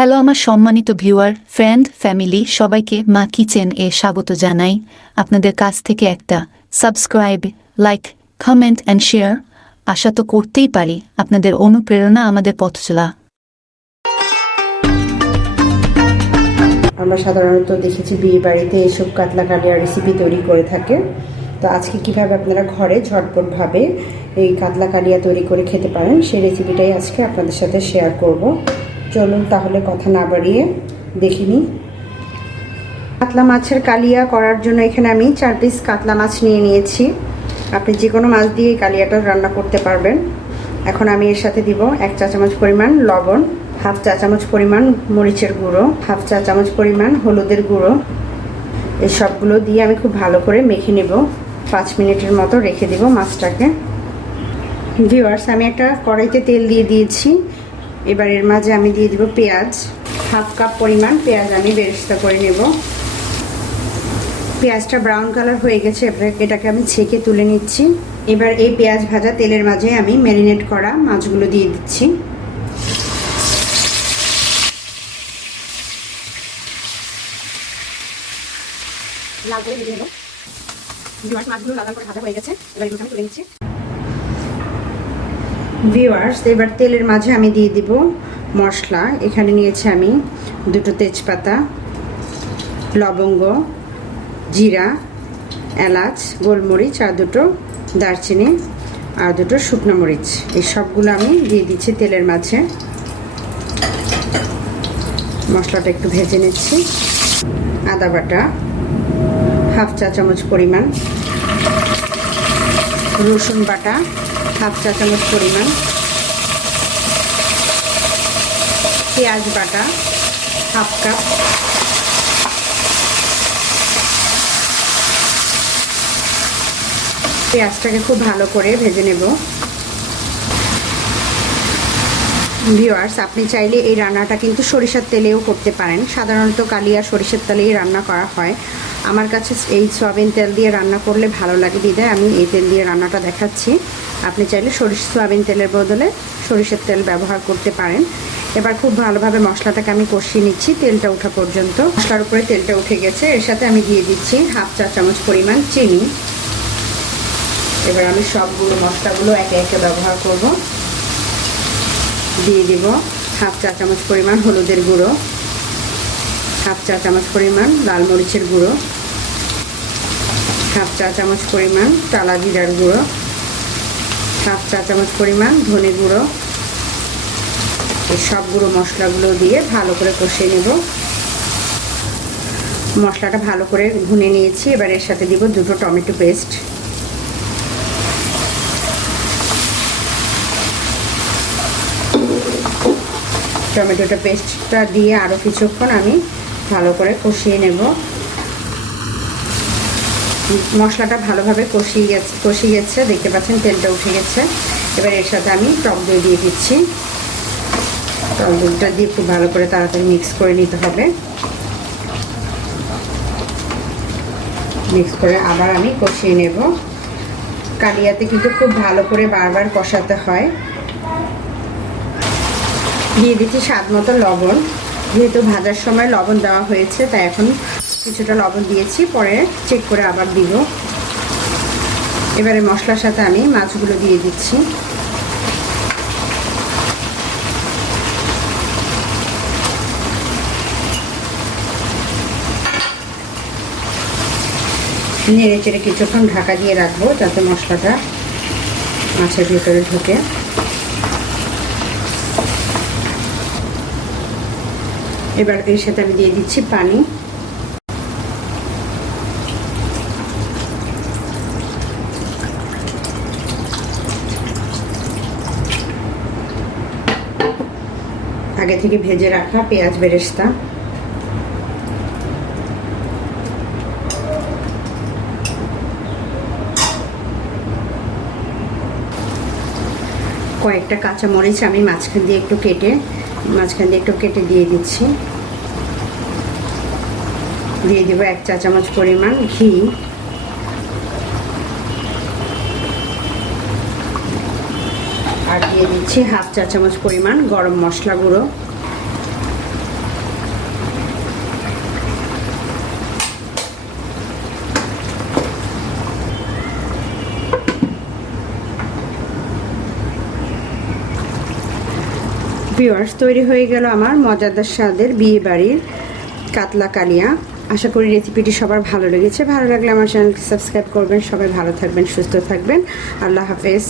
Hello আমার সম্মানিত viewer, friend, family সবাইকে মা কিচেন এ স্বাগত জানাই। আপনাদের কাছ থেকে একটা subscribe, like, comment and share আশা তো করতেই পারি। আপনাদের অনুপ্রেরণা আমাদের পথ চলা। আমরা সাধারণত দেখেছি বিয়ে বাড়িতে এসব কাতলা কালিয়ার রেসিপি তৈরি করে থাকে। তো আজকে কিভাবে আপনারা ঘরে ঝটপটভাবে এই কাতলা কালিয়া তৈরি করে খেতে পারেন সেই রেসিপিটাই আজকে আপনাদের সাথে শেয়ার করব। চলুন তাহলে কথা না বাড়িয়ে দেখে নিই। কাতলা মাছের কালিয়া করার জন্য এখানে আমি 4 পিস কাতলা মাছ নিয়ে নিয়েছি। আপনি যে কোনো মাছ দিয়ে এই কালিয়াটা রান্না করতে পারবেন। এখন আমি এর সাথে দিব 1 চা চামচ পরিমাণ লবণ, হাফ চা চামচ পরিমাণ মরিচের গুঁড়ো, হাফ চা চামচ পরিমাণ হলুদের গুঁড়ো। এই সবগুলো দিয়ে আমি খুব ভালো করে মেখে নেব। 5 মিনিটের মতো রেখে দেব মাছটাকে। ভিউয়ার্স, আমি একটা কড়াইতে তেল দিয়ে দিয়েছি। এবার এর মাঝে আমি দিয়ে দিব পেঁয়াজ। হাফ কাপ পরিমাণ পেঁয়াজ আমি বেরেস্তা করে নেব। পেঁয়াজটা ব্রাউন কালার হয়ে গেছে, এটাকে আমি ছেঁকে তুলে নিচ্ছি। এবার এই পেঁয়াজ ভাজা তেলের মাঝে আমি ম্যারিনেট করা মাছগুলো দিয়ে দিচ্ছি। লাল করে ভেজে নেব। মাছগুলো লাল করে ভাজা হয়ে গেছে, এবার এগুলো আমি তুলে নিচ্ছি। ভিউয়ার্স, এবার তেলের মাঝে আমি দিয়ে দিব মশলা। এখানে নিয়েছি আমি 2টো তেজপাতা, লবঙ্গ, জিরা, এলাচ, গোলমরিচ আর 2টো দারচিনি আর 2টো শুকনো মরিচ। এই সবগুলো আমি দিয়ে দিচ্ছি তেলের মাঝে। মশলাটা একটু ভেজে নিচ্ছি। আদা বাটা হাফ চা চামচ পরিমাণ, রসুন বাটা হাফ চা চামচ পরিমাণ, পেঁয়াজ বাটা হাফ কাপ, পেঁয়াজটাকে খুব ভালো করে ভেজে নেব। ভিউয়ার্স, আপনি চাইলে এই রান্নাটা কিন্তু সরিষার তেলেও করতে পারেন। সাধারণত কালিয়া সরিষার তেলেই রান্না করা হয়। আমার কাছে এই সয়াবিন তেল দিয়ে রান্না করলে ভালো লাগে বিধায় আমি এই তেল দিয়ে রান্নাটা দেখাচ্ছি। আপনি চাইলে সয়াবিন তেলের বদলে সরিষার তেল ব্যবহার করতে পারেন। এবার খুব ভালোভাবে মশলাটাকে আমি কষিয়ে নিচ্ছি তেলটা ওঠা পর্যন্ত। মশলার উপরে তেলটা উঠে গেছে, এর সাথে আমি দিয়ে দিচ্ছি হাফ চা চামচ পরিমাণ চিনি। এবার আমি সবগুলো মশলাগুলো একে একে ব্যবহার করব। দিয়ে দিব হাফ চা চামচ পরিমাণ হলুদের গুঁড়ো, হাফ চা চামচ পরিমাণ লাল মরিচের গুঁড়ো, হাফ চা চামচ পরিমাণ টালা জিরার গুঁড়ো, হাফ চা চামচ পরিমাণ ধনে গুঁড়ো। এই সবগুলো মশলাগুলো দিয়ে ভালো করে কষিয়ে নেব। মশলাটা ভালো করে ভুনে নিয়েছি। এবার এর সাথে দিব 2টো টমেটো পেস্ট। টমেটোটা পেস্টটা দিয়ে আরও কিছুক্ষণ আমি ভালো করে কষিয়ে নেব। মশলাটা ভালোভাবে কষিয়ে গেছে, দেখতে পাচ্ছেন তেলটা উঠে গেছে। এবার এর সাথে আমি টক দই দিয়ে দিচ্ছি। টক দইটা দিয়ে খুব ভালো করে তাড়াতাড়ি মিক্স করে নিতে হবে। মিক্স করে আবার আমি কষিয়ে নেব। কালিয়াতে কিন্তু খুব ভালো করে বারবার কষাতে হয়। দিয়ে দিচ্ছি স্বাদ মতো লবণ। যেহেতু ভাজার সময় লবণ দেওয়া হয়েছে তাই এখন কিছুটা লবণ দিয়েছি, পরে চেক করে আবার দিব। এবারে মশলার সাথে আমি মাছগুলো দিয়ে দিচ্ছি। নেড়ে চেড়ে কিছুক্ষণ ঢাকা দিয়ে রাখবো যাতে মশলাটা মাছের ভেতরে ঢোকে। এবার এর সাথে আমি দিয়ে দিচ্ছি পানি। আগে থেকে ভেজে রাখা পেঁয়াজ বেরেস্তা। কয়েকটা কাঁচামরিচ আমি মাঝখান দিয়ে একটু কেটে দিয়ে দিচ্ছি। দিয়ে দেবো 1 চা চামচ পরিমাণ ঘি। আর দিয়ে দিচ্ছি হাফ চা চামচ পরিমাণ গরম মশলা গুঁড়ো। ভিউয়ার্স, তৈরি হয়ে গেল আমার মজাদার স্বাদের বিয়ে বাড়ির কাতলা কালিয়া। আশা করি রেসিপিটি সবার ভালো লেগেছে। ভালো লাগলে আমার চ্যানেলকে সাবস্ক্রাইব করবেন। সবাই ভালো থাকবেন, সুস্থ থাকবেন। আল্লাহ হাফেজ।